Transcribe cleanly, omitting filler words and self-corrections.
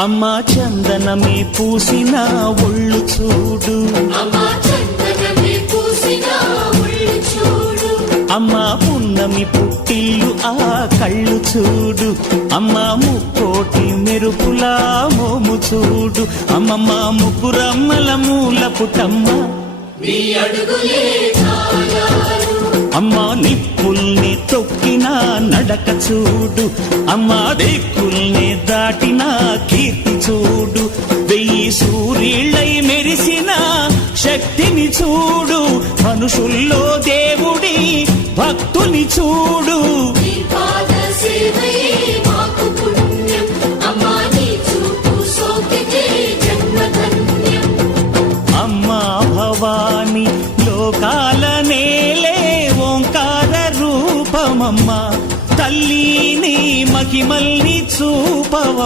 అమ్మా చందనమే పూసిన ఒళ్ళు చూడు, అమ్మా పున్నమి పుట్టిల్లు ఆ కళ్ళు చూడు, అమ్మా ముక్కోటి మెరుపులా మోము చూడు, అమ్మమ్మ ముగ్గురమ్మల మూల పుటమ్మ అమ్మా నిప్పుల్ని తొక్కిన నడక చూడు, అమ్మా దిక్కుల్ని దాటిన కీర్తి చూడు, 1000 సూర్యుళ్ళై మెరిసిన శక్తిని చూడు, మనుషుల్లో దేవుడి భక్తుని చూడు.